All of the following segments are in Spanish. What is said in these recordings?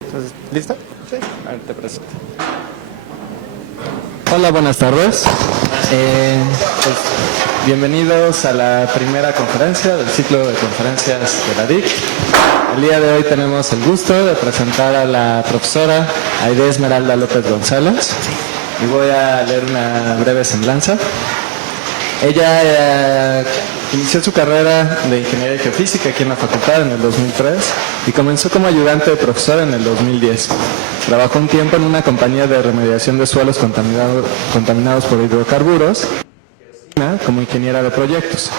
Entonces, ¿listo? Sí. A ver, te presento. Hola, buenas tardes. Pues, bienvenidos a la primera conferencia del ciclo de conferencias de la DIC. El día de hoy tenemos el gusto de presentar a la profesora Aide Esmeralda López González y voy a leer una breve semblanza. Ella inició su carrera de Ingeniería Geofísica aquí en la facultad en el 2003 y comenzó como ayudante de profesora en el 2010. Trabajó un tiempo en una compañía de remediación de suelos contaminados por hidrocarburos como ingeniera de proyectos.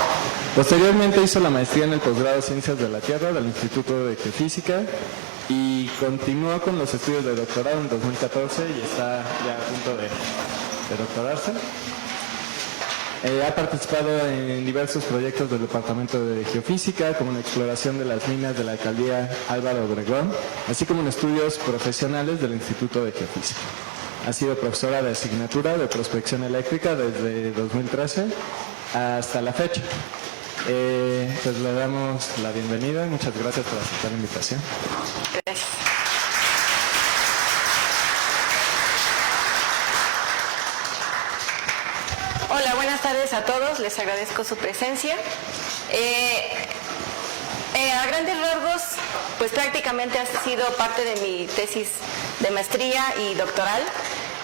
Posteriormente hizo la maestría en el posgrado de Ciencias de la Tierra del Instituto de Geofísica y continuó con los estudios de doctorado en 2014 y está ya a punto de doctorarse. Ha participado en diversos proyectos del Departamento de Geofísica, como la exploración de las minas de la alcaldía Álvaro Obregón, así como en estudios profesionales del Instituto de Geofísica. Ha sido profesora de asignatura de prospección eléctrica desde 2013 hasta la fecha. Pues le damos la bienvenida. Muchas gracias por aceptar la invitación. Gracias. Hola, buenas tardes a todos. Les agradezco su presencia. A grandes rasgos, pues prácticamente ha sido parte de mi tesis de maestría y doctoral.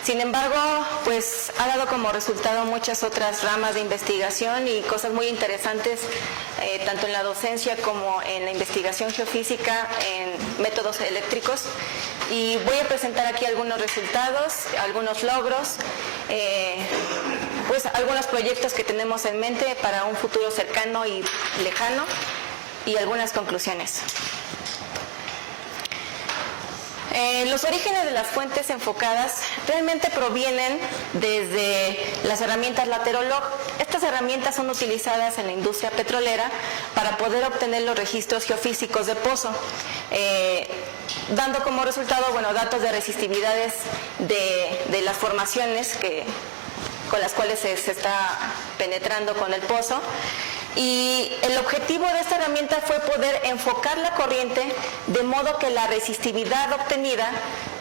Sin embargo, pues ha dado como resultado muchas otras ramas de investigación y cosas muy interesantes, tanto en la docencia como en la investigación geofísica en métodos eléctricos. Y voy a presentar aquí algunos resultados, algunos logros, pues algunos proyectos que tenemos en mente para un futuro cercano y lejano y algunas conclusiones. Los orígenes de las fuentes enfocadas realmente provienen desde las herramientas Laterolog. Estas herramientas son utilizadas en la industria petrolera para poder obtener los registros geofísicos de pozo, dando como resultado, datos de resistividades de las formaciones con las cuales se está penetrando con el pozo. Y el objetivo de esta herramienta fue poder enfocar la corriente de modo que la resistividad obtenida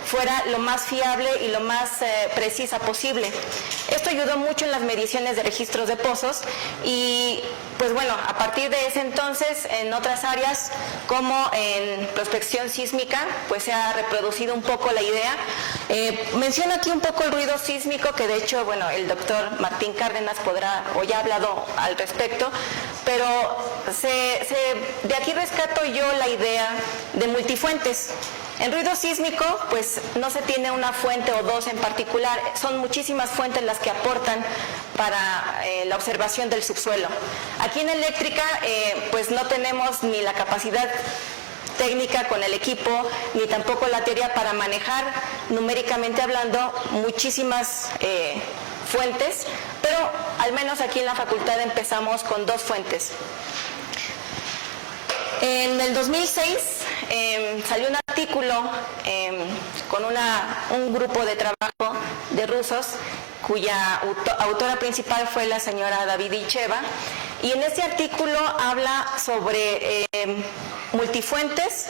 fuera lo más fiable y lo más precisa posible. Esto ayudó mucho en las mediciones de registros de pozos y pues a partir de ese entonces en otras áreas como en prospección sísmica pues se ha reproducido un poco la idea. Menciono aquí un poco el ruido sísmico que de hecho el doctor Martín Cárdenas podrá o ya ha hablado al respecto, pero de aquí rescato yo la idea de multifuentes. En ruido sísmico, pues no se tiene una fuente o dos en particular, son muchísimas fuentes las que aportan para la observación del subsuelo. Aquí en eléctrica, pues no tenemos ni la capacidad técnica con el equipo, ni tampoco la teoría para manejar, numéricamente hablando, muchísimas fuentes, pero al menos aquí en la facultad empezamos con dos fuentes. En el 2006 salió un artículo con un grupo de trabajo de rusos cuya autora principal fue la señora Davidicheva, y en este artículo habla sobre multifuentes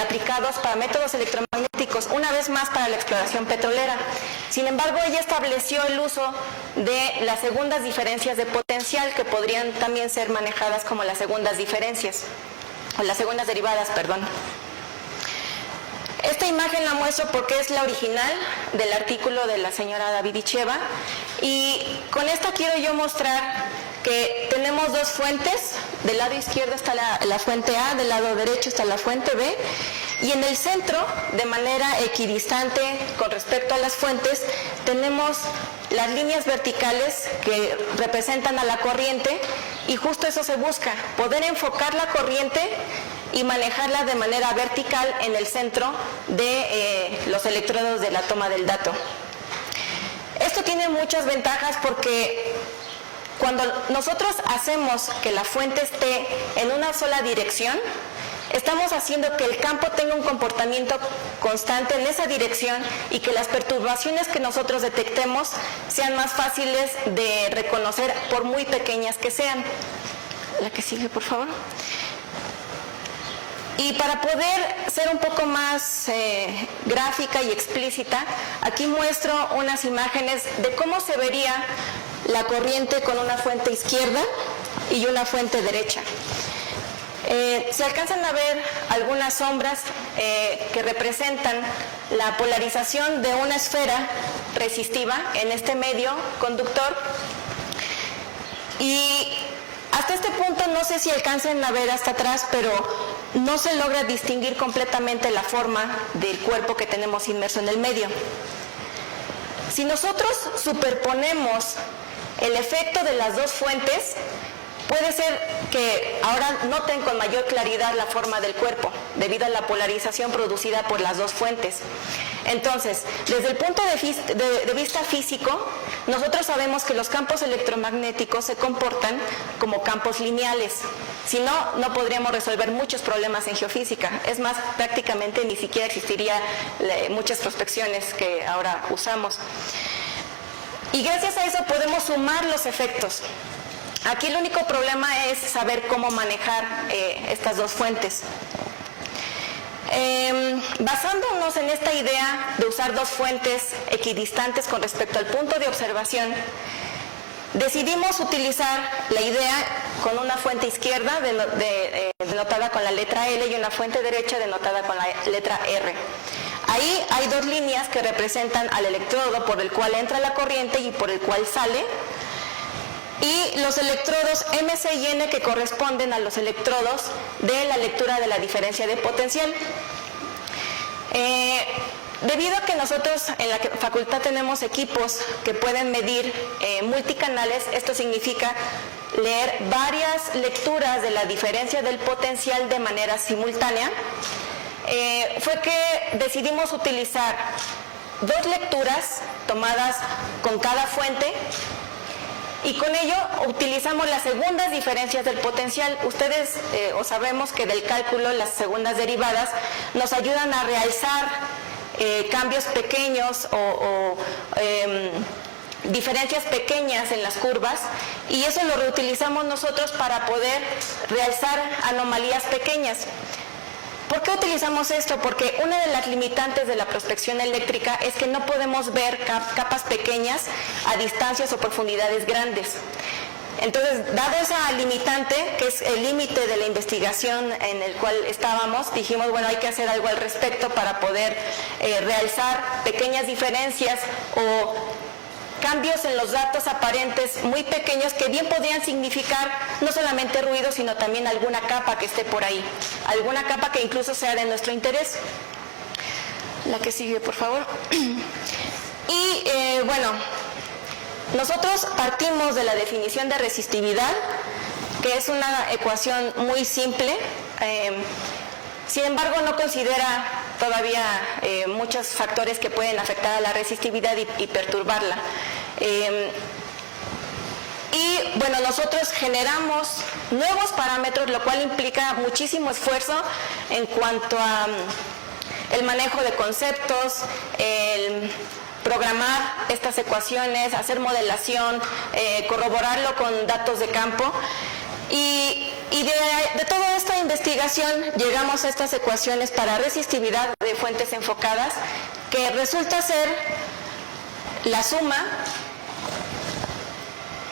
aplicados para métodos electromagnéticos, una vez más para la exploración petrolera. Sin embargo, ella estableció el uso de las segundas diferencias de potencial, que podrían también ser manejadas como las segundas diferencias, o las segundas derivadas, perdón. Esta imagen la muestro porque es la original del artículo de la señora Davidicheva, y con esta quiero yo mostrar que tenemos dos fuentes. Del lado izquierdo está la fuente A, del lado derecho está la fuente B, y en el centro, de manera equidistante con respecto a las fuentes, tenemos las líneas verticales que representan a la corriente, y justo eso se busca, poder enfocar la corriente y manejarla de manera vertical en el centro de los electrodos de la toma del dato. Esto tiene muchas ventajas porque cuando nosotros hacemos que la fuente esté en una sola dirección, estamos haciendo que el campo tenga un comportamiento constante en esa dirección y que las perturbaciones que nosotros detectemos sean más fáciles de reconocer por muy pequeñas que sean. La que sigue, por favor. Y para poder ser un poco más gráfica y explícita, aquí muestro unas imágenes de cómo se vería la corriente con una fuente izquierda y una fuente derecha. Se alcanzan a ver algunas sombras que representan la polarización de una esfera resistiva en este medio conductor. Y hasta este punto no sé si alcancen a ver hasta atrás, pero no se logra distinguir completamente la forma del cuerpo que tenemos inmerso en el medio. Si nosotros superponemos el efecto de las dos fuentes, puede ser que ahora noten con mayor claridad la forma del cuerpo, debido a la polarización producida por las dos fuentes. Entonces, desde el punto de vista físico, nosotros sabemos que los campos electromagnéticos se comportan como campos lineales. Si no, no podríamos resolver muchos problemas en geofísica. Es más, prácticamente ni siquiera existirían muchas prospecciones que ahora usamos. Y gracias a eso podemos sumar los efectos. Aquí el único problema es saber cómo manejar estas dos fuentes. Basándonos en esta idea de usar dos fuentes equidistantes con respecto al punto de observación, decidimos utilizar la idea con una fuente izquierda denotada con la letra L y una fuente derecha denotada con la letra R. Ahí hay dos líneas que representan al electrodo por el cual entra la corriente y por el cual sale, y los electrodos MC y N que corresponden a los electrodos de la lectura de la diferencia de potencial. Debido a que nosotros en la facultad tenemos equipos que pueden medir multicanales, esto significa leer varias lecturas de la diferencia del potencial de manera simultánea, fue que decidimos utilizar dos lecturas tomadas con cada fuente, y con ello utilizamos las segundas diferencias del potencial. Ustedes o sabemos que del cálculo las segundas derivadas nos ayudan a realzar cambios pequeños o diferencias pequeñas en las curvas, y eso lo reutilizamos nosotros para poder realzar anomalías pequeñas. ¿Por qué utilizamos esto? Porque una de las limitantes de la prospección eléctrica es que no podemos ver capas pequeñas a distancias o profundidades grandes. Entonces, dado esa limitante, que es el límite de la investigación en el cual estábamos, dijimos, bueno, hay que hacer algo al respecto para poder realzar pequeñas diferencias o cambios en los datos aparentes muy pequeños que bien podrían significar no solamente ruido, sino también alguna capa que esté por ahí, alguna capa que incluso sea de nuestro interés. La que sigue, por favor. Y bueno, nosotros partimos de la definición de resistividad, que es una ecuación muy simple. Sin embargo, no considera todavía muchos factores que pueden afectar a la resistividad y perturbarla. Y bueno, nosotros generamos nuevos parámetros, lo cual implica muchísimo esfuerzo en cuanto a el manejo de conceptos, el programar estas ecuaciones, hacer modelación, corroborarlo con datos de campo. Y de toda esta investigación llegamos a estas ecuaciones para resistividad de fuentes enfocadas, que resulta ser la suma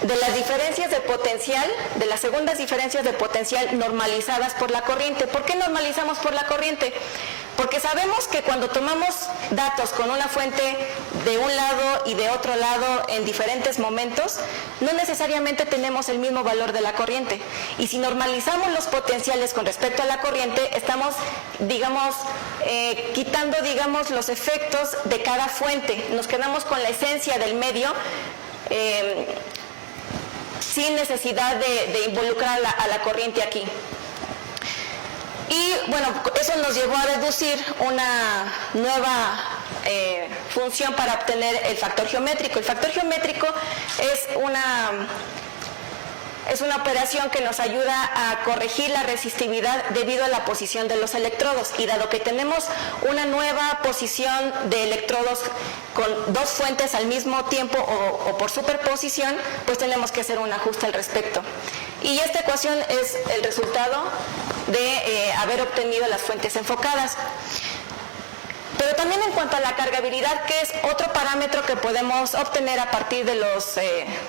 de las diferencias de potencial, de las segundas diferencias de potencial normalizadas por la corriente. ¿Por qué normalizamos por la corriente? Porque sabemos que cuando tomamos datos con una fuente de un lado y de otro lado en diferentes momentos, no necesariamente tenemos el mismo valor de la corriente. Y si normalizamos los potenciales con respecto a la corriente, estamos, digamos, quitando, digamos, los efectos de cada fuente. Nos quedamos con la esencia del medio, sin necesidad de involucrar a la corriente aquí. Y bueno, eso nos llevó a deducir una nueva función para obtener el factor geométrico. El factor geométrico es una operación que nos ayuda a corregir la resistividad debido a la posición de los electrodos, y dado que tenemos una nueva posición de electrodos con dos fuentes al mismo tiempo o por superposición, pues tenemos que hacer un ajuste al respecto. Y esta ecuación es el resultado de haber obtenido las fuentes enfocadas. Pero también en cuanto a la cargabilidad, que es otro parámetro que podemos obtener a partir de los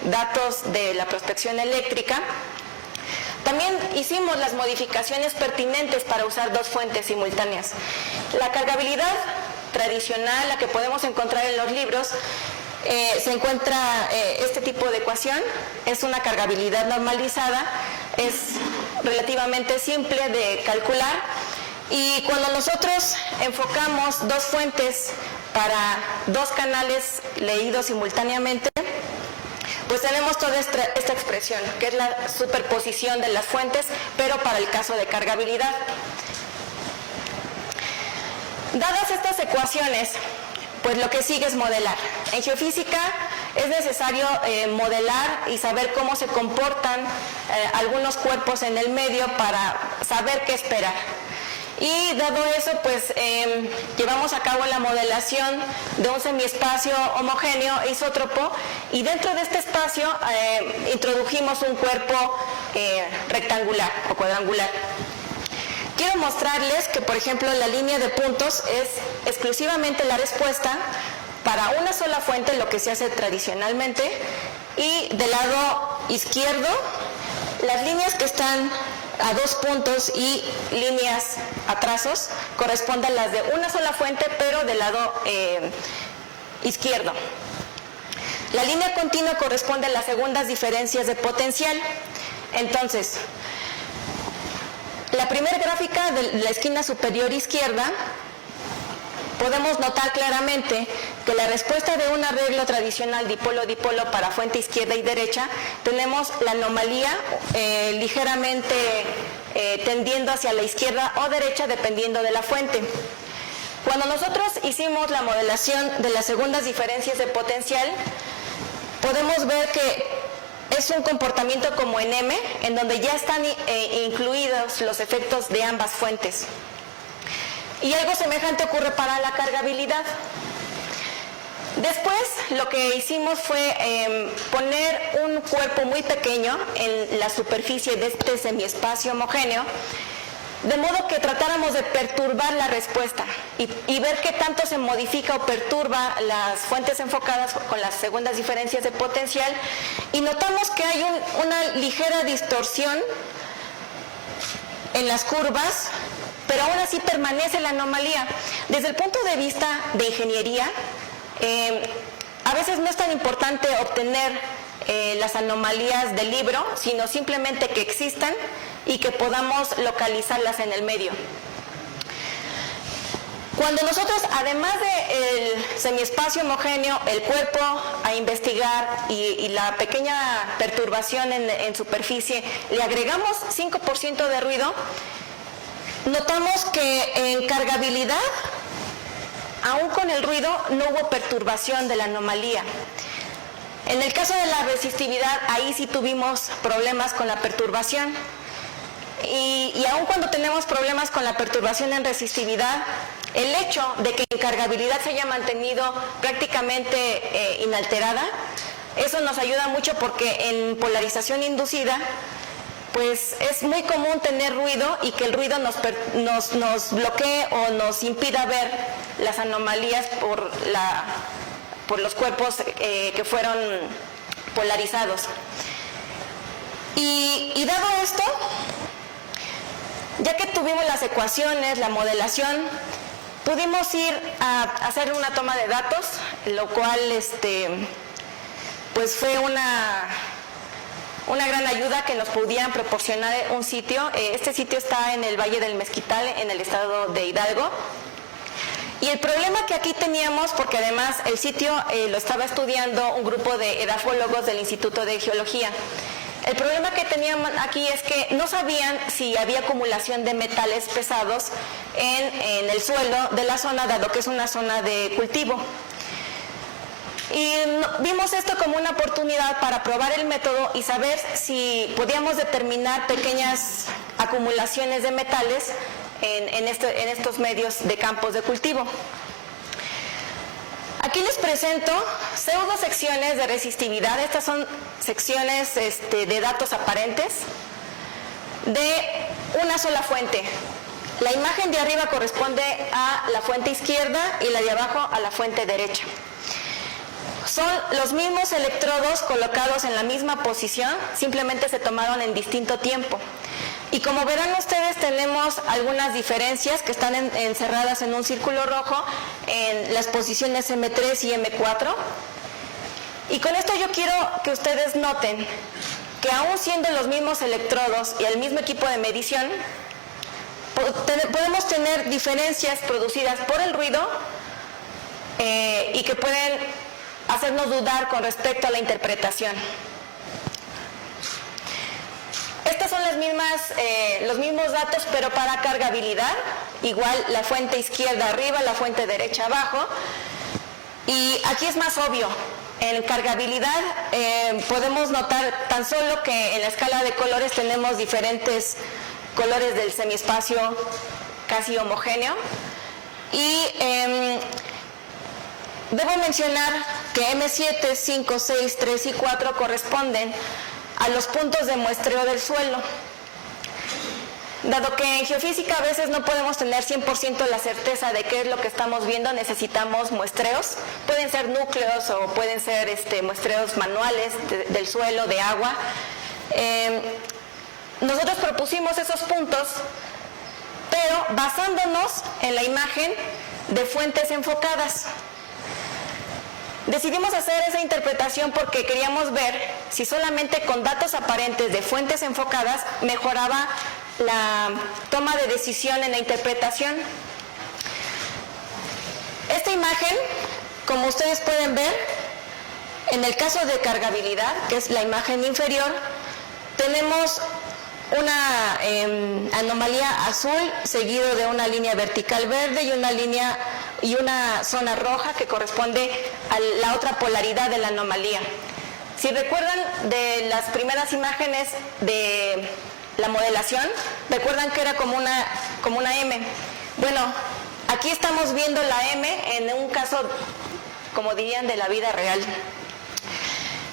datos de la prospección eléctrica, también hicimos las modificaciones pertinentes para usar dos fuentes simultáneas. La cargabilidad tradicional, la que podemos encontrar en los libros, se encuentra este tipo de ecuación, es una cargabilidad normalizada, es relativamente simple de calcular, y cuando nosotros enfocamos dos fuentes para dos canales leídos simultáneamente, pues tenemos toda esta expresión, que es la superposición de las fuentes, pero para el caso de cargabilidad. Dadas estas ecuaciones, pues lo que sigue es modelar. En geofísica es necesario modelar y saber cómo se comportan algunos cuerpos en el medio para saber qué esperar. Y dado eso, pues llevamos a cabo la modelación de un semiespacio homogéneo isótropo, y dentro de este espacio introdujimos un cuerpo rectangular o cuadrangular. Quiero mostrarles que, por ejemplo, la línea de puntos es exclusivamente la respuesta para una sola fuente, lo que se hace tradicionalmente, y del lado izquierdo, las líneas que están a dos puntos y líneas a trazos corresponden a las de una sola fuente, pero del lado izquierdo. La línea continua corresponde a las segundas diferencias de potencial. Entonces, la primera gráfica de la esquina superior izquierda, podemos notar claramente que la respuesta de un arreglo tradicional dipolo-dipolo para fuente izquierda y derecha, tenemos la anomalía ligeramente tendiendo hacia la izquierda o derecha dependiendo de la fuente. Cuando nosotros hicimos la modelación de las segundas diferencias de potencial, podemos ver que es un comportamiento como en M, en donde ya están incluidos los efectos de ambas fuentes. Y algo semejante ocurre para la cargabilidad. Después lo que hicimos fue poner un cuerpo muy pequeño en la superficie de este semiespacio homogéneo, de modo que tratáramos de perturbar la respuesta y ver qué tanto se modifica o perturba las fuentes enfocadas con las segundas diferencias de potencial, y notamos que hay una ligera distorsión en las curvas, pero aún así permanece la anomalía. Desde el punto de vista de ingeniería, a veces no es tan importante obtener las anomalías del libro, sino simplemente que existan y que podamos localizarlas en el medio. Cuando nosotros, además del semiespacio homogéneo, el cuerpo a investigar y la pequeña perturbación en superficie, le agregamos 5% de ruido, notamos que en cargabilidad, aún con el ruido, no hubo perturbación de la anomalía. En el caso de la resistividad, ahí sí tuvimos problemas con la perturbación. Y aún cuando tenemos problemas con la perturbación en resistividad, el hecho de que en cargabilidad se haya mantenido prácticamente inalterada, eso nos ayuda mucho, porque en polarización inducida, pues es muy común tener ruido y que el ruido nos bloquee o nos impida ver las anomalías por los cuerpos que fueron polarizados. Y dado esto, ya que tuvimos las ecuaciones, la modelación, pudimos ir a hacer una toma de datos, lo cual pues fue una gran ayuda que nos pudieran proporcionar un sitio. Este sitio está en el Valle del Mezquital, en el estado de Hidalgo. Y el problema que aquí teníamos, porque además el sitio lo estaba estudiando un grupo de edafólogos del Instituto de Geología, el problema que tenían aquí es que no sabían si había acumulación de metales pesados en el suelo de la zona, dado que es una zona de cultivo. Y vimos esto como una oportunidad para probar el método y saber si podíamos determinar pequeñas acumulaciones de metales en estos medios de campos de cultivo. Aquí les presento pseudo secciones de resistividad. Estas son secciones de datos aparentes de una sola fuente. La imagen de arriba corresponde a la fuente izquierda y la de abajo a la fuente derecha. Son los mismos electrodos colocados en la misma posición, simplemente se tomaron en distinto tiempo. Y como verán ustedes, tenemos algunas diferencias que están encerradas en un círculo rojo en las posiciones M3 y M4. Y con esto yo quiero que ustedes noten que aún siendo los mismos electrodos y el mismo equipo de medición, podemos tener diferencias producidas por el ruido y que pueden hacernos dudar con respecto a la interpretación. Estas son los mismos datos, pero para cargabilidad, igual la fuente izquierda arriba, la fuente derecha abajo, y aquí es más obvio. En cargabilidad podemos notar tan solo que en la escala de colores tenemos diferentes colores del semiespacio casi homogéneo, y debo mencionar que M7, 5, 6, 3 y 4 corresponden a los puntos de muestreo del suelo. Dado que en geofísica a veces no podemos tener 100% la certeza de qué es lo que estamos viendo, necesitamos muestreos. Pueden ser núcleos o pueden ser muestreos manuales del suelo, de agua. Nosotros propusimos esos puntos, pero basándonos en la imagen de fuentes enfocadas. Decidimos hacer esa interpretación porque queríamos ver si solamente con datos aparentes de fuentes enfocadas mejoraba la toma de decisión en la interpretación. Esta imagen, como ustedes pueden ver, en el caso de cargabilidad, que es la imagen inferior, tenemos una anomalía azul seguido de una línea vertical verde y una zona roja que corresponde a la otra polaridad de la anomalía. Si recuerdan de las primeras imágenes de la modelación, recuerdan que era como una M. Bueno, aquí estamos viendo la M en un caso, como dirían, de la vida real.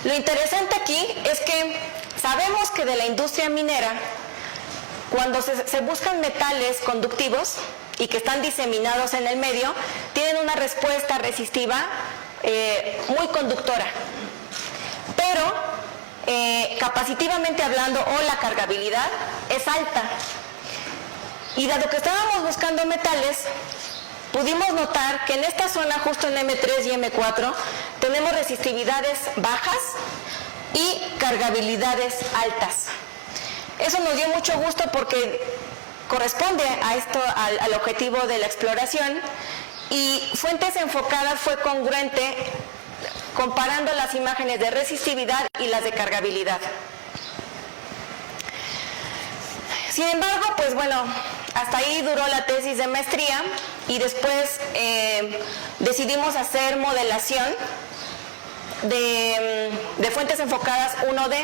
Lo interesante aquí es que sabemos que de la industria minera, cuando se buscan metales conductivos y que están diseminados en el medio, tienen una respuesta resistiva muy conductora. Pero capacitivamente hablando, o la cargabilidad es alta. Y dado que estábamos buscando metales, pudimos notar que en esta zona, justo en M3 y M4, tenemos resistividades bajas y cargabilidades altas. Eso nos dio mucho gusto porque corresponde a esto, al objetivo de la exploración, y Fuentes Enfocadas fue congruente comparando las imágenes de resistividad y las de cargabilidad. Sin embargo, pues bueno, hasta ahí duró la tesis de maestría y después decidimos hacer modelación de fuentes enfocadas 1D,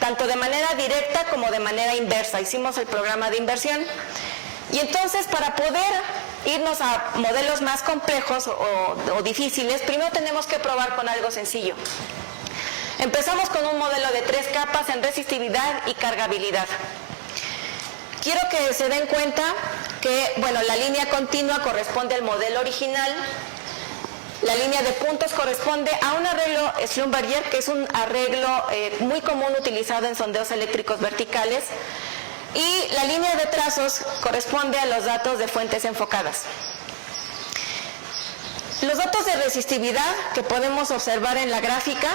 tanto de manera directa como de manera inversa. Hicimos el programa de inversión y entonces, para poder irnos a modelos más complejos o difíciles, primero tenemos que probar con algo sencillo. Empezamos con un modelo de 3 capas en resistividad y cargabilidad. Quiero que se den cuenta que, bueno, la línea continua corresponde al modelo original. La línea de puntos corresponde a un arreglo Schlumberger, que es un arreglo muy común utilizado en sondeos eléctricos verticales. Y la línea de trazos corresponde a los datos de fuentes enfocadas. Los datos de resistividad que podemos observar en la gráfica,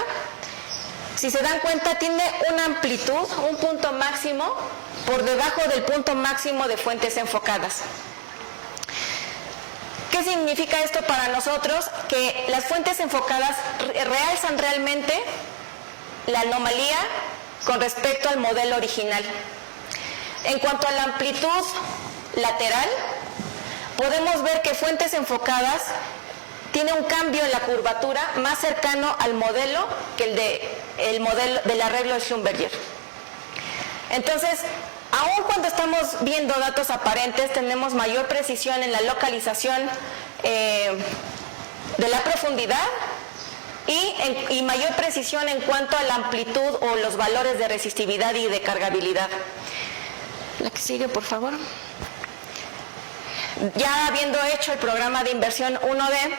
si se dan cuenta, tiene una amplitud, un punto máximo, por debajo del punto máximo de fuentes enfocadas. ¿Qué significa esto para nosotros? Que las fuentes enfocadas realzan realmente la anomalía con respecto al modelo original. En cuanto a la amplitud lateral, podemos ver que fuentes enfocadas tiene un cambio en la curvatura más cercano al modelo que el modelo del arreglo de Schlumberger. Entonces, aun cuando estamos viendo datos aparentes, tenemos mayor precisión en la localización de la profundidad y mayor precisión en cuanto a la amplitud o los valores de resistividad y de cargabilidad. La que sigue, por favor. Ya habiendo hecho el programa de inversión 1D,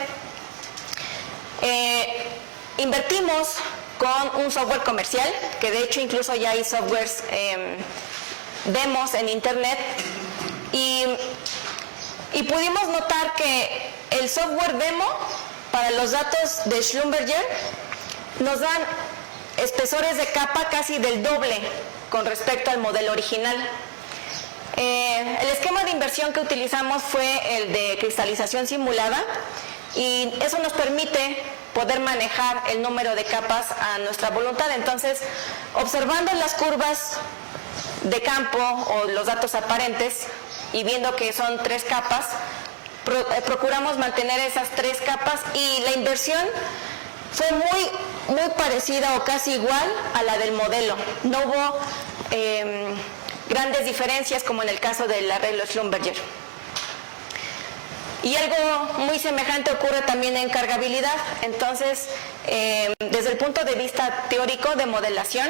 invertimos con un software comercial, que de hecho incluso ya hay softwares demos en internet, y pudimos notar que el software demo para los datos de Schlumberger nos dan espesores de capa casi del doble con respecto al modelo original. El esquema de inversión que utilizamos fue el de cristalización simulada, y eso nos permite poder manejar el número de capas a nuestra voluntad. Entonces, observando las curvas de campo o los datos aparentes y viendo que son 3 capas, procuramos mantener esas 3 capas, y la inversión fue muy parecida o casi igual a la del modelo. No hubo grandes diferencias como en el caso del arreglo Schlumberger. Y algo muy semejante ocurre también en cargabilidad. Entonces, desde el punto de vista teórico de modelación,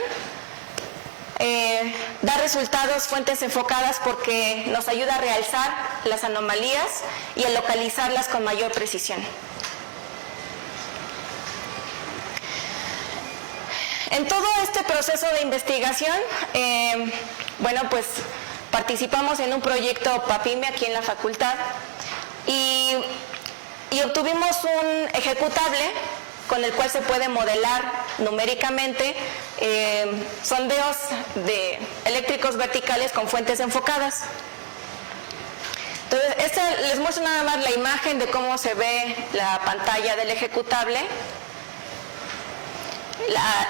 da resultados fuentes enfocadas porque nos ayuda a realzar las anomalías y a localizarlas con mayor precisión. En todo este proceso de investigación, bueno, pues participamos en un proyecto PAPIME aquí en la facultad, y obtuvimos un ejecutable con el cual se puede modelar numéricamente sondeos eléctricos verticales con fuentes enfocadas. Entonces, les muestro nada más la imagen de cómo se ve la pantalla del ejecutable,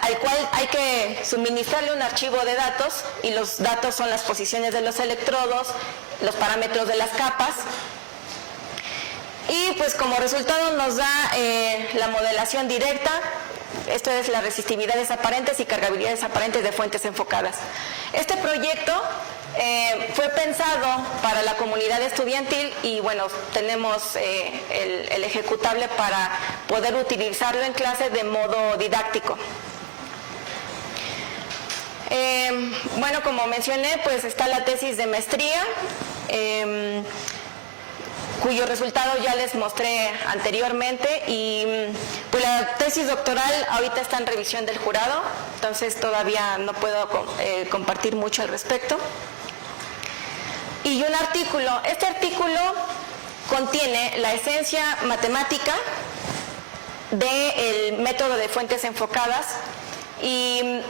al cual hay que suministrarle un archivo de datos, y los datos son las posiciones de los electrodos, los parámetros de las capas, y pues como resultado nos da la modelación directa. Esto es las resistividades aparentes y cargabilidades aparentes de fuentes enfocadas. Este proyecto fue pensado para la comunidad estudiantil, y bueno, tenemos el ejecutable para poder utilizarlo en clase de modo didáctico. Bueno, como mencioné, pues está la tesis de maestría, cuyo resultado ya les mostré anteriormente, y pues la tesis doctoral ahorita está en revisión del jurado, entonces todavía no puedo compartir mucho al respecto. Y un artículo. Este artículo contiene la esencia matemática del método de fuentes enfocadas, y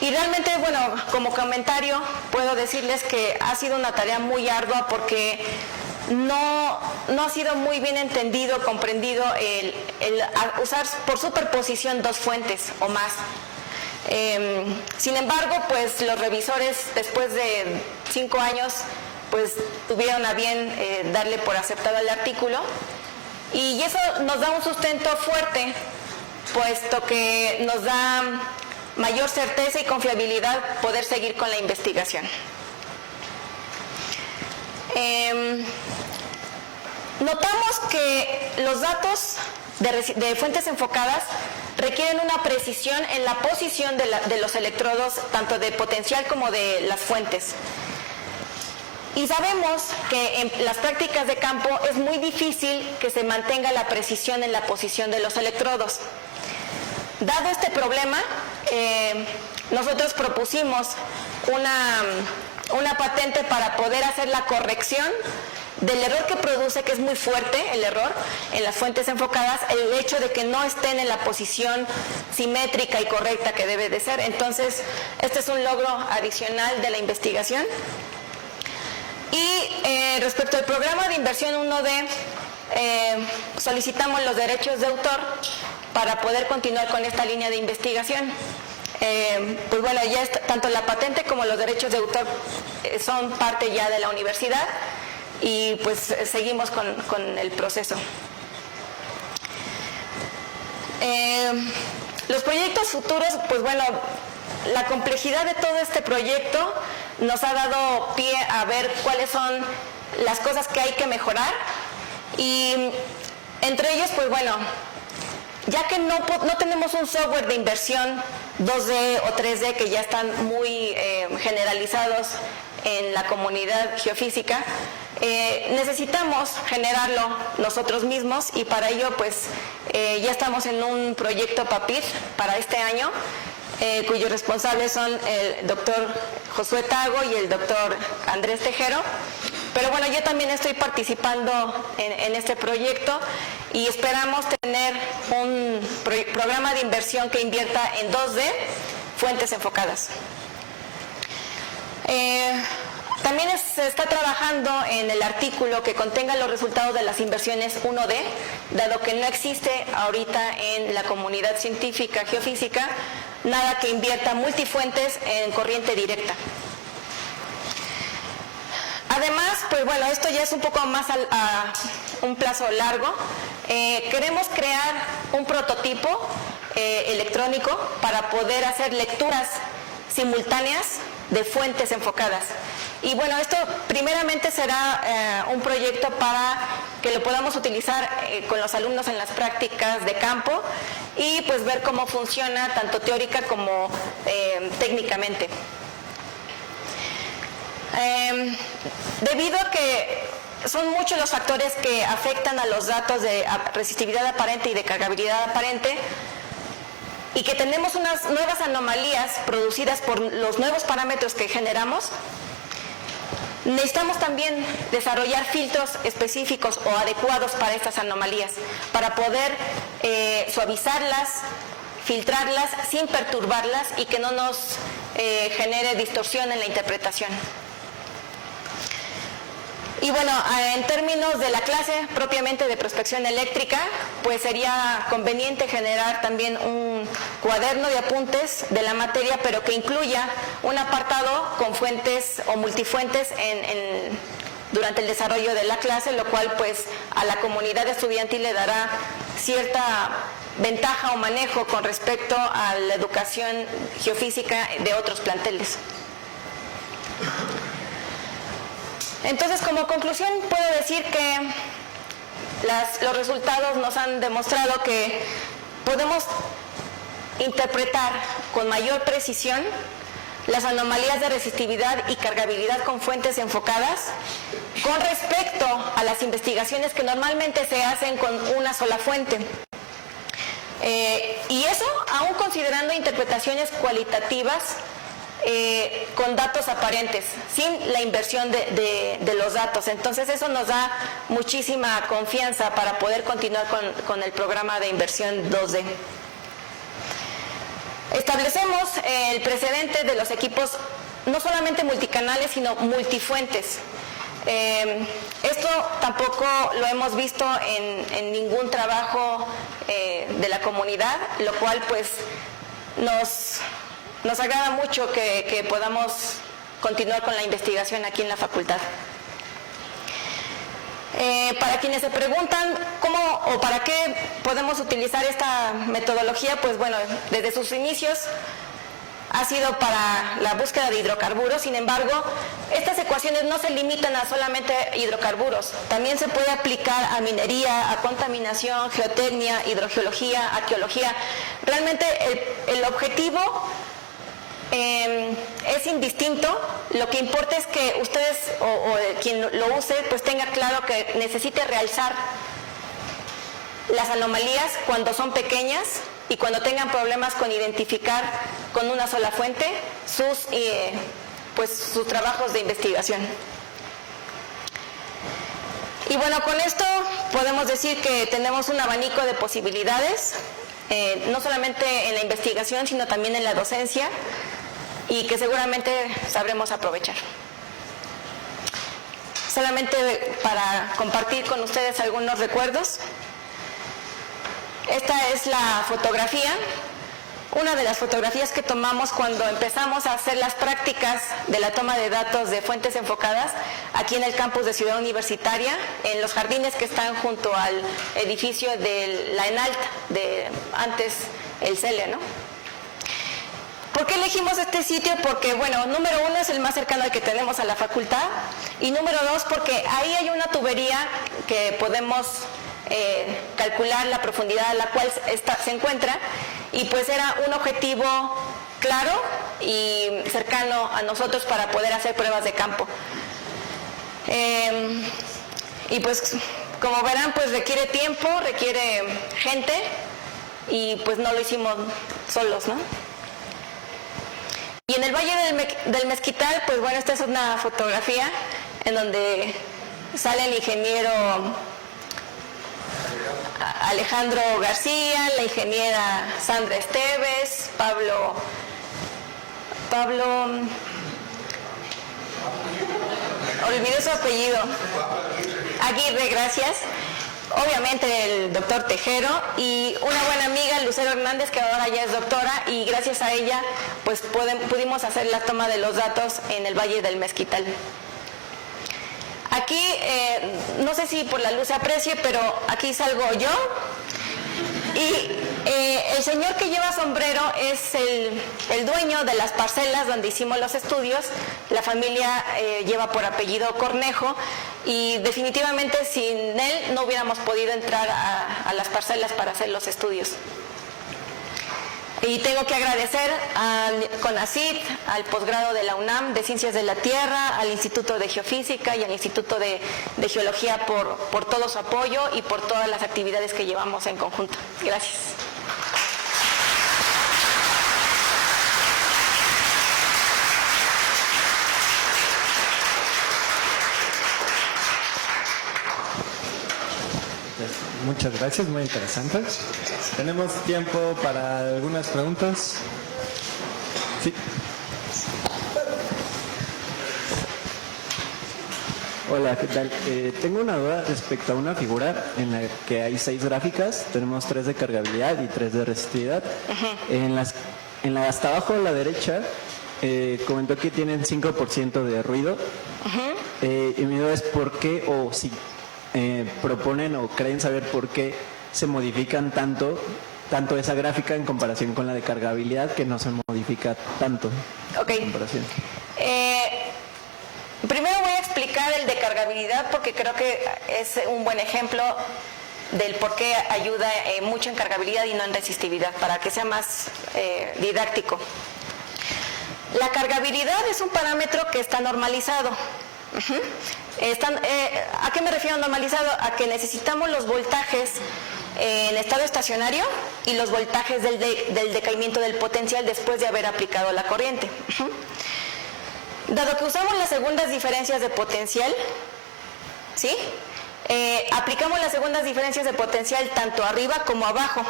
realmente, bueno, como comentario puedo decirles que ha sido una tarea muy ardua porque no ha sido muy bien entendido, comprendido el usar por superposición 2 fuentes o más. Sin embargo, pues los revisores, después de 5 años, pues tuvieron a bien darle por aceptado el artículo, y eso nos da un sustento fuerte, puesto que nos da mayor certeza y confiabilidad poder seguir con la investigación. Notamos que los datos de fuentes enfocadas requieren una precisión en la posición de los electrodos, tanto de potencial como de las fuentes. Y sabemos que en las prácticas de campo es muy difícil que se mantenga la precisión en la posición de los electrodos. Dado este problema, nosotros propusimos una patente para poder hacer la corrección del error que produce, que es muy fuerte el error en las fuentes enfocadas, el hecho de que no estén en la posición simétrica y correcta que debe de ser. Entonces, este es un logro adicional de la investigación. Y respecto al programa de inversión 1D, solicitamos los derechos de autor para poder continuar con esta línea de investigación. Pues bueno, ya tanto la patente como los derechos de autor son parte ya de la universidad, y pues seguimos con el proceso. Los proyectos futuros, pues bueno, la complejidad de todo este proyecto nos ha dado pie a ver cuáles son las cosas que hay que mejorar, y entre ellos, pues bueno, ya que no tenemos un software de inversión 2D o 3D que ya están muy generalizados en la comunidad geofísica, necesitamos generarlo nosotros mismos y para ello pues ya estamos en un proyecto PAPIR para este año, cuyos responsables son el doctor Josué Tago y el doctor Andrés Tejero. Pero bueno, yo también estoy participando en este proyecto y esperamos tener un programa de inversión que invierta en 2D, fuentes enfocadas. También se está trabajando en el artículo que contenga los resultados de las inversiones 1D, dado que no existe ahorita en la comunidad científica geofísica nada que invierta multifuentes en corriente directa. Además, pues bueno, esto ya es un poco más a un plazo largo. Queremos crear un prototipo electrónico para poder hacer lecturas simultáneas de fuentes enfocadas. Y bueno, esto primeramente será un proyecto para que lo podamos utilizar con los alumnos en las prácticas de campo y pues ver cómo funciona tanto teórica como técnicamente. Debido a que son muchos los factores que afectan a los datos de resistividad aparente y de cargabilidad aparente y que tenemos unas nuevas anomalías producidas por los nuevos parámetros que generamos, necesitamos también desarrollar filtros específicos o adecuados para estas anomalías, para poder suavizarlas, filtrarlas sin perturbarlas y que no nos genere distorsión en la interpretación. Y bueno, en términos de la clase propiamente de prospección eléctrica, pues sería conveniente generar también un cuaderno de apuntes de la materia, pero que incluya un apartado con fuentes o multifuentes durante el desarrollo de la clase, lo cual pues a la comunidad estudiantil le dará cierta ventaja o manejo con respecto a la educación geofísica de otros planteles. Entonces, como conclusión, puedo decir que los resultados nos han demostrado que podemos interpretar con mayor precisión las anomalías de resistividad y cargabilidad con fuentes enfocadas con respecto a las investigaciones que normalmente se hacen con una sola fuente. Y eso aún considerando interpretaciones cualitativas con datos aparentes, sin la inversión de los datos. Entonces eso nos da muchísima confianza para poder continuar con el programa de inversión 2D. Establecemos el precedente de los equipos no solamente multicanales, sino multifuentes. Esto tampoco lo hemos visto en ningún trabajo de la comunidad, lo cual pues nos agrada mucho que podamos continuar con la investigación aquí en la facultad. Para quienes se preguntan cómo o para qué podemos utilizar esta metodología, pues bueno, desde sus inicios ha sido para la búsqueda de hidrocarburos. Sin embargo, estas ecuaciones no se limitan a solamente hidrocarburos. También se puede aplicar a minería, a contaminación, geotecnia, hidrogeología, arqueología. Realmente el objetivo es indistinto. Lo que importa es que ustedes o quien lo use pues tenga claro que necesite realzar las anomalías cuando son pequeñas y cuando tengan problemas con identificar con una sola fuente sus trabajos de investigación. Y bueno, con esto podemos decir que tenemos un abanico de posibilidades, no solamente en la investigación, sino también en la docencia, y que seguramente sabremos aprovechar. Solamente para compartir con ustedes algunos recuerdos. Esta es la fotografía, una de las fotografías que tomamos cuando empezamos a hacer las prácticas de la toma de datos de fuentes enfocadas aquí en el campus de Ciudad Universitaria, en los jardines que están junto al edificio de la ENALT, de antes el CELE, ¿no? ¿Por qué elegimos este sitio? Porque, bueno, número uno es el más cercano al que tenemos a la facultad, y número dos porque ahí hay una tubería que podemos calcular la profundidad a la cual se encuentra, y pues era un objetivo claro y cercano a nosotros para poder hacer pruebas de campo. Y pues como verán, pues requiere tiempo, requiere gente y pues no lo hicimos solos, ¿no? Y en el Valle del Mezquital, pues bueno, esta es una fotografía en donde sale el ingeniero Alejandro García, la ingeniera Sandra Esteves, Pablo, olvidé su apellido, Aguirre, gracias, obviamente el doctor Tejero y una buena amiga, Lucero Hernández, que ahora ya es doctora, y gracias a ella pues pudimos hacer la toma de los datos en el Valle del Mezquital. Aquí, no sé si por la luz se aprecie, pero aquí salgo yo y el señor que lleva sombrero es el dueño de las parcelas donde hicimos los estudios. La familia lleva por apellido Cornejo y definitivamente sin él no hubiéramos podido entrar a las parcelas para hacer los estudios. Y tengo que agradecer al CONACYT, al posgrado de la UNAM de Ciencias de la Tierra, al Instituto de Geofísica y al Instituto de Geología por todo su apoyo y por todas las actividades que llevamos en conjunto. Gracias. Muchas gracias, muy interesante. ¿Tenemos tiempo para algunas preguntas? Sí. Hola, ¿qué tal? Tengo una duda respecto a una figura en la que hay 6 gráficas. Tenemos 3 de cargabilidad y 3 de resistividad. En la de hasta abajo a la derecha comentó que tienen 5% de ruido. Y mi duda es por qué, o si proponen o creen saber por qué se modifican tanto esa gráfica en comparación con la de cargabilidad, que no se modifica tanto. Ok. En comparación. Primero voy a explicar el de cargabilidad porque creo que es un buen ejemplo del por qué ayuda mucho en cargabilidad y no en resistividad, para que sea más didáctico. La cargabilidad es un parámetro que está normalizado. ¿A qué me refiero normalizado? A que necesitamos los voltajes en estado estacionario y los voltajes del decaimiento del potencial después de haber aplicado la corriente. Dado que usamos las segundas diferencias de potencial, ¿sí? Aplicamos las segundas diferencias de potencial tanto arriba como abajo.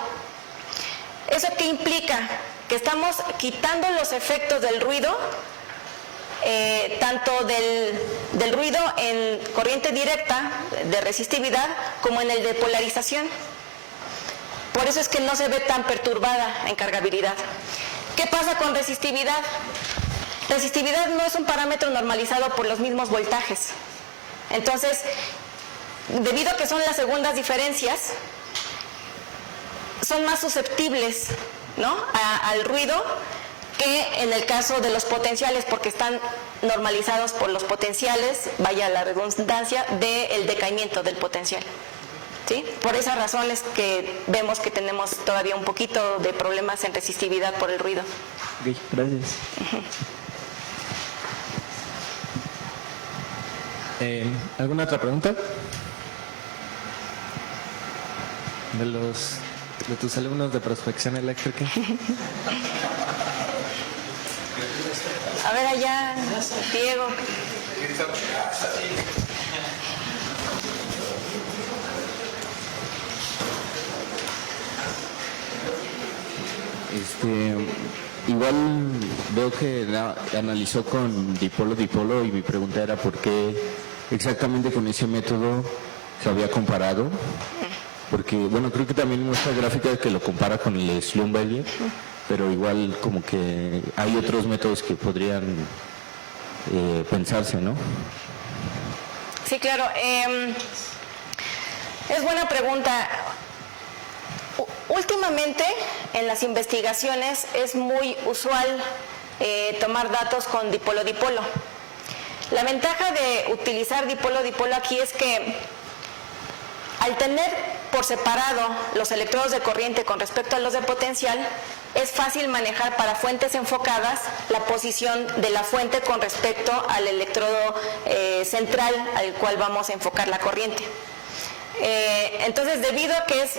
¿Eso qué implica? Que estamos quitando los efectos del ruido, tanto del ruido en corriente directa de resistividad como en el de polarización. Por eso es que no se ve tan perturbada en cargabilidad. ¿Qué pasa con resistividad? Resistividad no es un parámetro normalizado por los mismos voltajes. Entonces, debido a que son las segundas diferencias, son más susceptibles, ¿no?, al ruido que en el caso de los potenciales, porque están normalizados por los potenciales, vaya la redundancia, del decaimiento del potencial. ¿Sí? Por esas razones que vemos que tenemos todavía un poquito de problemas en resistividad por el ruido. Ok, gracias. ¿Alguna otra pregunta? De tus alumnos de prospección eléctrica. A ver allá, Diego. Igual veo que analizó con dipolo y mi pregunta era por qué exactamente con ese método se había comparado, porque bueno, creo que también muestra gráfica que lo compara con el Schlumberger, pero igual como que hay otros métodos que podrían pensarse, ¿no? Sí, claro. Es buena pregunta. Últimamente en las investigaciones es muy usual tomar datos con dipolo-dipolo. La ventaja de utilizar dipolo-dipolo aquí es que al tener por separado los electrodos de corriente con respecto a los de potencial, es fácil manejar para fuentes enfocadas la posición de la fuente con respecto al electrodo central al cual vamos a enfocar la corriente. Entonces, debido a que es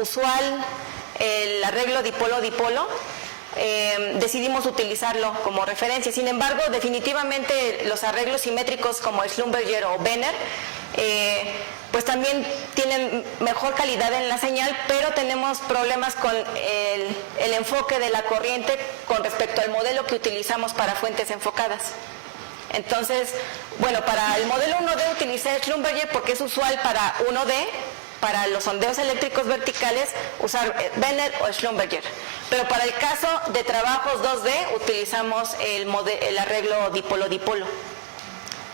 usual el arreglo dipolo-dipolo, decidimos utilizarlo como referencia. Sin embargo, definitivamente los arreglos simétricos como Schlumberger o Benner pues también tienen mejor calidad en la señal, pero tenemos problemas con el enfoque de la corriente con respecto al modelo que utilizamos para fuentes enfocadas. Entonces, bueno, para el modelo 1D utilicé Schlumberger porque es usual para 1D, para los sondeos eléctricos verticales usar Benner o Schlumberger. Pero para el caso de trabajos 2D utilizamos el arreglo dipolo-dipolo.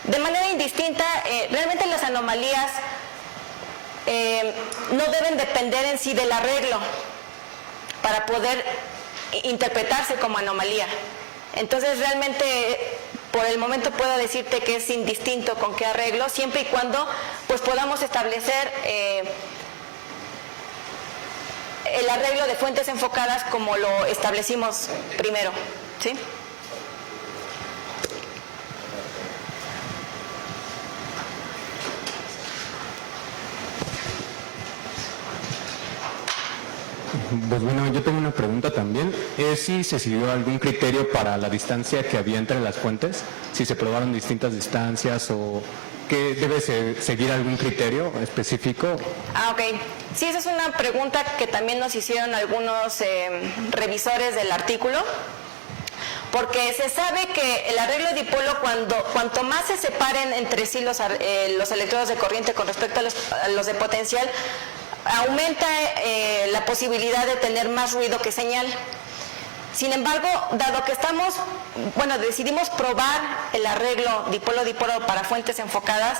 De manera indistinta, realmente las anomalías no deben depender en sí del arreglo para poder interpretarse como anomalía. Entonces realmente por el momento puedo decirte que es indistinto con qué arreglo, siempre y cuando pues podamos establecer el arreglo de fuentes enfocadas como lo establecimos primero, ¿sí? Pues bueno, yo tengo una pregunta también. ¿Es si se siguió algún criterio para la distancia que había entre las fuentes? ¿Si se probaron distintas distancias o que debe seguir algún criterio específico? Ok. Sí, esa es una pregunta que también nos hicieron algunos revisores del artículo, porque se sabe que el arreglo dipolo, cuanto más se separen entre sí los electrodos de corriente con respecto a los de potencial, aumenta la posibilidad de tener más ruido que señal. Sin embargo, dado que decidimos probar el arreglo dipolo-dipolo para fuentes enfocadas,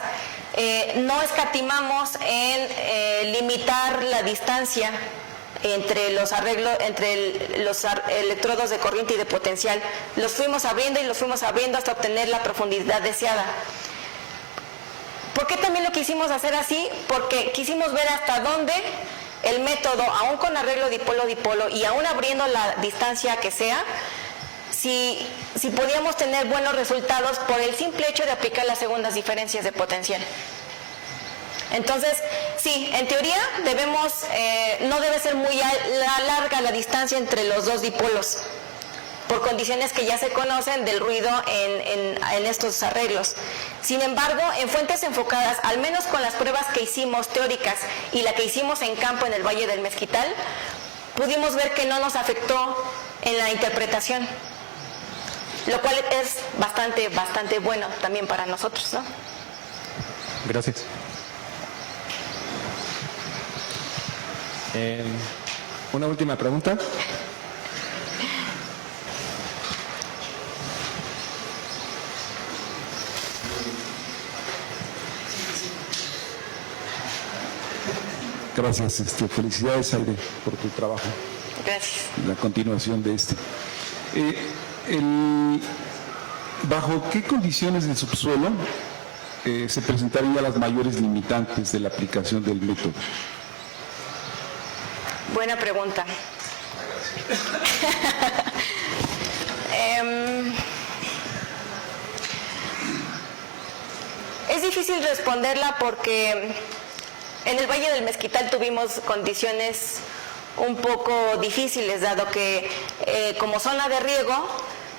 no escatimamos en limitar la distancia entre los electrodos de corriente y de potencial. Los fuimos abriendo y los fuimos abriendo hasta obtener la profundidad deseada. ¿Por qué también lo quisimos hacer así? Porque quisimos ver hasta dónde el método, aún con arreglo dipolo-dipolo y aún abriendo la distancia que sea, si podíamos tener buenos resultados por el simple hecho de aplicar las segundas diferencias de potencial. Entonces, sí, en teoría no debe ser muy larga la distancia entre los dos dipolos, por condiciones que ya se conocen del ruido en estos arreglos. Sin embargo, en fuentes enfocadas, al menos con las pruebas que hicimos teóricas y la que hicimos en campo en el Valle del Mezquital, pudimos ver que no nos afectó en la interpretación, lo cual es bastante bueno también para nosotros, ¿no? Gracias. Una última pregunta. Gracias, felicidades, Aide, por tu trabajo. Gracias. La continuación de ¿Bajo qué condiciones del subsuelo se presentarían las mayores limitantes de la aplicación del método? Buena pregunta. Es difícil responderla porque en el Valle del Mezquital tuvimos condiciones un poco difíciles, dado que como zona de riego,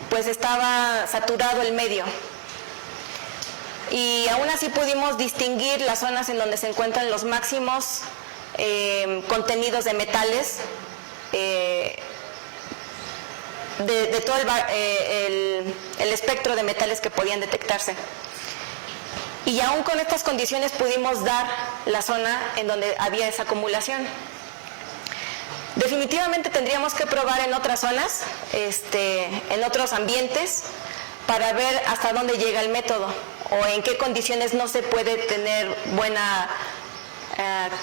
pues estaba saturado el medio. Y aún así pudimos distinguir las zonas en donde se encuentran los máximos contenidos de metales de todo el espectro de metales que podían detectarse. Y aún con estas condiciones pudimos dar la zona en donde había esa acumulación. Definitivamente tendríamos que probar en otras zonas, en otros ambientes, para ver hasta dónde llega el método o en qué condiciones no se puede tener buena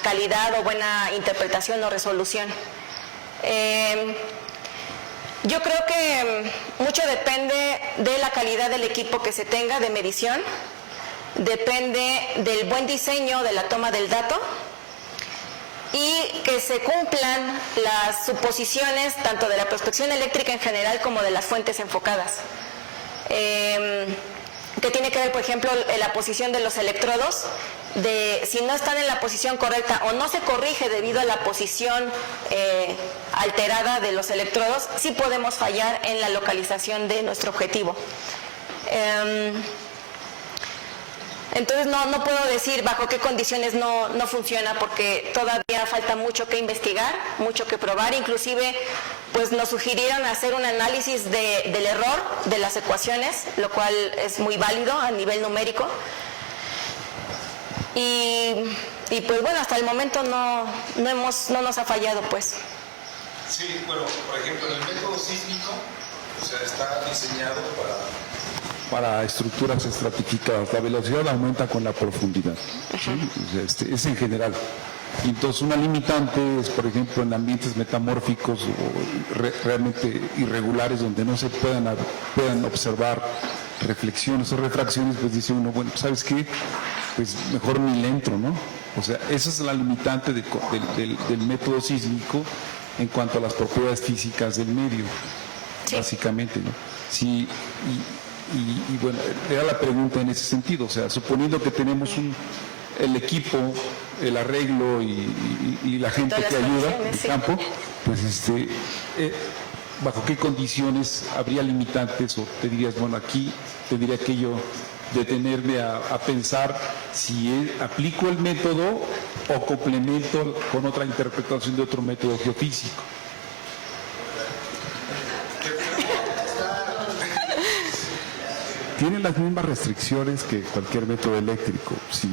calidad o buena interpretación o resolución. Yo creo que mucho depende de la calidad del equipo que se tenga de medición, depende del buen diseño de la toma del dato y que se cumplan las suposiciones tanto de la prospección eléctrica en general como de las fuentes enfocadas. Que tiene que ver, por ejemplo, en la posición de los electrodos, de si no están en la posición correcta o no se corrige debido a la posición alterada de los electrodos, sí podemos fallar en la localización de nuestro objetivo. Entonces no puedo decir bajo qué condiciones no funciona, porque todavía falta mucho que investigar, mucho que probar. Inclusive pues nos sugirieron hacer un análisis del error de las ecuaciones, lo cual es muy válido a nivel numérico. Y pues bueno, hasta el momento no nos ha fallado, pues. Sí, bueno, por ejemplo, el método sísmico, o sea, está diseñado para estructuras estratificadas. La velocidad aumenta con la profundidad. ¿Sí? O sea, es en general. Y entonces una limitante es, por ejemplo, en ambientes metamórficos o realmente irregulares donde no se puedan observar reflexiones o refracciones, pues dice uno, bueno, ¿sabes qué? Pues mejor ni le entro, ¿no? O sea, esa es la limitante del método sísmico en cuanto a las propiedades físicas del medio, sí, básicamente, ¿no? Sí, y bueno, era la pregunta en ese sentido, o sea, suponiendo que tenemos el equipo, el arreglo y la gente que ayuda en el campo, pues ¿bajo qué condiciones habría limitantes? O te dirías, bueno, aquí tendría que yo detenerme a pensar si aplico el método o complemento con otra interpretación de otro método geofísico. Tiene las mismas restricciones que cualquier método eléctrico. Si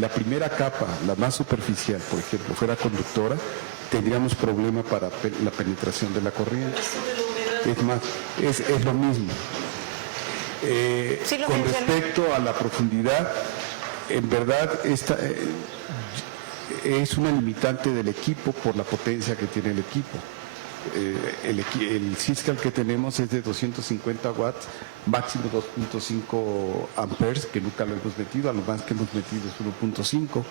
la primera capa, la más superficial, por ejemplo, fuera conductora, tendríamos problema para la penetración de la corriente. Es más, es lo mismo. Con respecto a la profundidad, en verdad esta es una limitante del equipo por la potencia que tiene el equipo. El Siscal que tenemos es de 250 watts, máximo 2.5 amperes, que nunca lo hemos metido, a lo más que hemos metido es 1.5.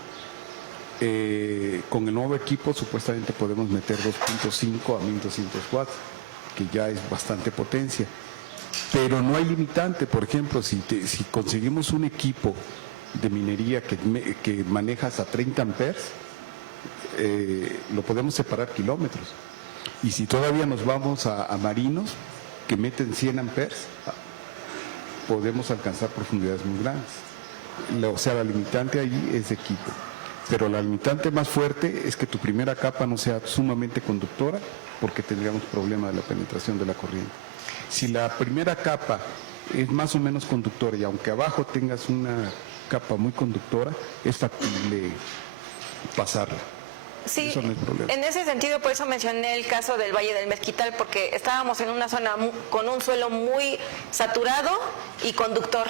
Con el nuevo equipo supuestamente podemos meter 2.5 a 1200 watts, que ya es bastante potencia. Pero no hay limitante. Por ejemplo, si conseguimos un equipo de minería que maneja hasta 30 amperes, lo podemos separar kilómetros. Y si todavía nos vamos a marinos que meten 100 amperes, podemos alcanzar profundidades muy grandes. O sea, la limitante ahí es de equipo. Pero la limitante más fuerte es que tu primera capa no sea sumamente conductora, porque tendríamos problema de la penetración de la corriente. Si la primera capa es más o menos conductora y aunque abajo tengas una capa muy conductora, es factible pasarla. Sí, eso no es problema. En ese sentido, por eso mencioné el caso del Valle del Mezquital, porque estábamos en una zona con un suelo muy saturado y conductor.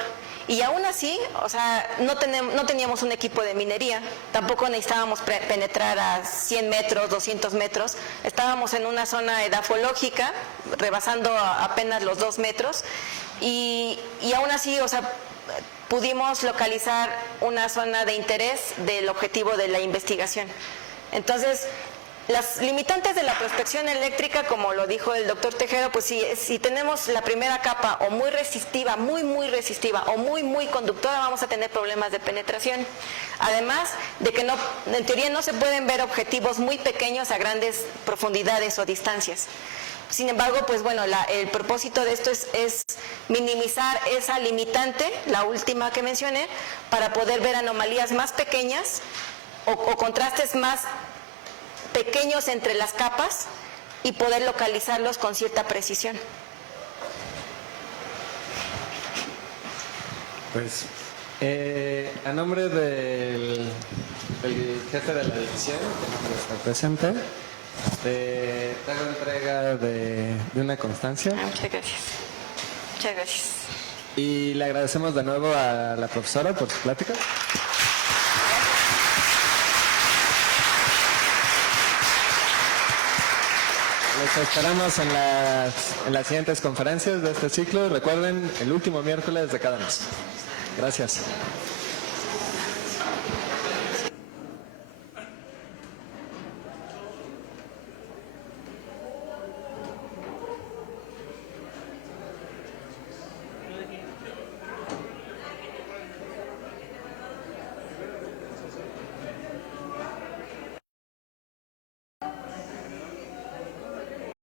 Y aún así, o sea, no teníamos un equipo de minería, tampoco necesitábamos penetrar a 100 metros, 200 metros. Estábamos en una zona edafológica, rebasando apenas los 2 metros, y aún así, o sea, pudimos localizar una zona de interés del objetivo de la investigación. Entonces, las limitantes de la prospección eléctrica, como lo dijo el doctor Tejero, pues si tenemos la primera capa o muy resistiva, muy resistiva, o muy conductora, vamos a tener problemas de penetración. Además de que en teoría no se pueden ver objetivos muy pequeños a grandes profundidades o distancias. Sin embargo, pues bueno, el propósito de esto es minimizar esa limitante, la última que mencioné, para poder ver anomalías más pequeñas o contrastes más pequeños entre las capas y poder localizarlos con cierta precisión. Pues, a nombre del jefe de la división, que no está presente, te hago entrega de una constancia. Muchas gracias. Muchas gracias. Y le agradecemos de nuevo a la profesora por su plática. Los esperamos en las siguientes conferencias de este ciclo. Recuerden, el último miércoles de cada mes. Gracias.